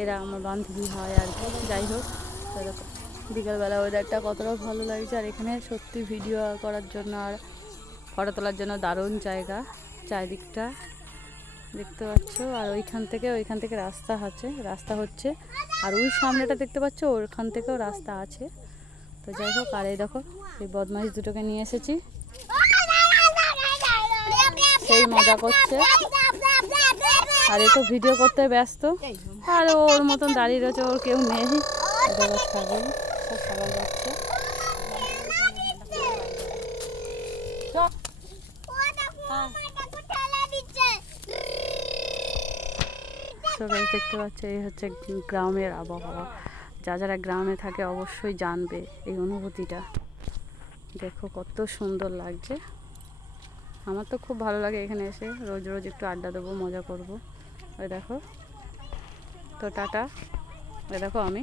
এরা আমার বান্ধবী হয় আর কি। যাই হোক, বিকালবেলা ওয়েদারটা কতটা ভালো লাগছে। আর এখানে সত্যি ভিডিও করার জন্য আর ফটো তোলার জন্য দারুণ জায়গা। চারিদিকটা দেখতে পাচ্ছ। আর ওইখান থেকে রাস্তা হচ্ছে। আর ওই সামনেটা দেখতে পাচ্ছ, ওখান থেকেও রাস্তা আছে। তো যাই হোক, আর এই দেখো এই বদমাইশ দুটোকে নিয়ে এসেছি, সেই মজা করছে। আর এ তো ভিডিও করতে ব্যস্ত, আর ওর মতন দাঁড়িয়ে রয়েছে, ওর কেউ নেই। ছাগল সব ছাগল যাচ্ছে। সবাই দেখতে পাচ্ছে, এই হচ্ছে গ্রামের আবহাওয়া। যারা গ্রামে থাকে অবশ্যই জানবে এই অনুভূতিটা। দেখো কত সুন্দর লাগছে। আমার তো খুব ভালো লাগে এখানে এসে, রোজ রোজ একটু আড্ডা দেবো, মজা করব। ওই দেখো, তো টাটা। ওই দেখো আমি